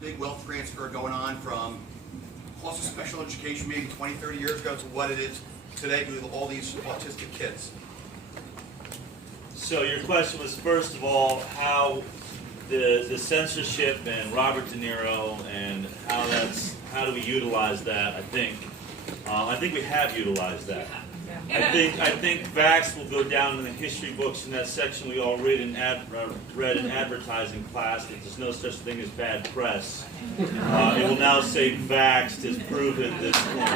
big wealth transfer going on from cost of special education maybe 20, 30 years ago to what it is today with all these autistic kids? So your question was, first of all, how the censorship and Robert De Niro and how do we utilize that? I think we have utilized that. I think Vaxxed will go down in the history books in that section we all read in advertising class that there's no such thing as bad press. It will now say Vaxxed has proven this point.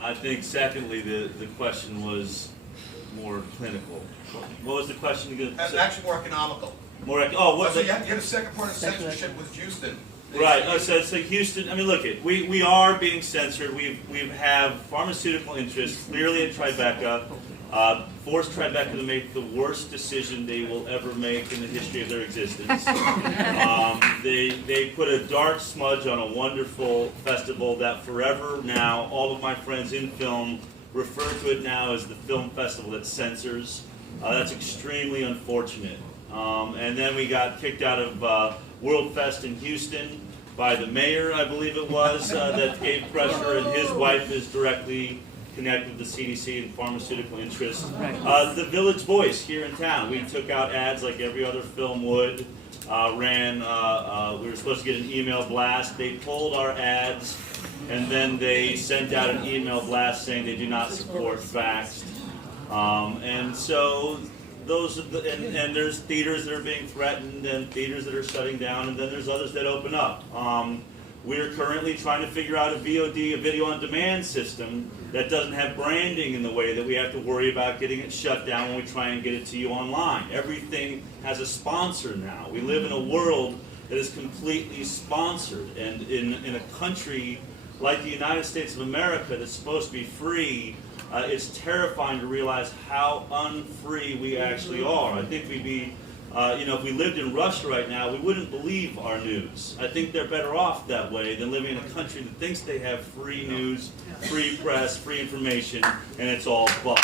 I think, secondly, the question was more clinical. What was the question again? Actually more economical. You had a second part of censorship with Houston. Right. So Houston. I mean, look, we are being censored. We have pharmaceutical interests clearly at Tribeca. Forced Tribeca to make the worst decision they will ever make in the history of their existence. They put a dark smudge on a wonderful festival that forever now, all of my friends in film refer to it now as the film festival that censors. That's extremely unfortunate. And then we got kicked out of World Fest in Houston by the mayor, I believe it was, that gave pressure, and his wife is directly connected with the CDC and pharmaceutical interests. The Village Voice here in town, we took out ads like every other film would. We were supposed to get an email blast. They pulled our ads, and then they sent out an email blast saying they do not support Vaxxed. And so those are and there's theaters that are being threatened and theaters that are shutting down, and then there's others that open up. We're currently trying to figure out a VOD, a video on demand system that doesn't have branding in the way that we have to worry about getting it shut down when we try and get it to you online. Everything has a sponsor now. We live in a world that is completely sponsored, and in a country like the United States of America that's supposed to be free, it's terrifying to realize how unfree we actually are. I think we'd be, if we lived in Russia right now, we wouldn't believe our news. I think they're better off that way than living in a country that thinks they have free news, free press, free information, and it's all bought.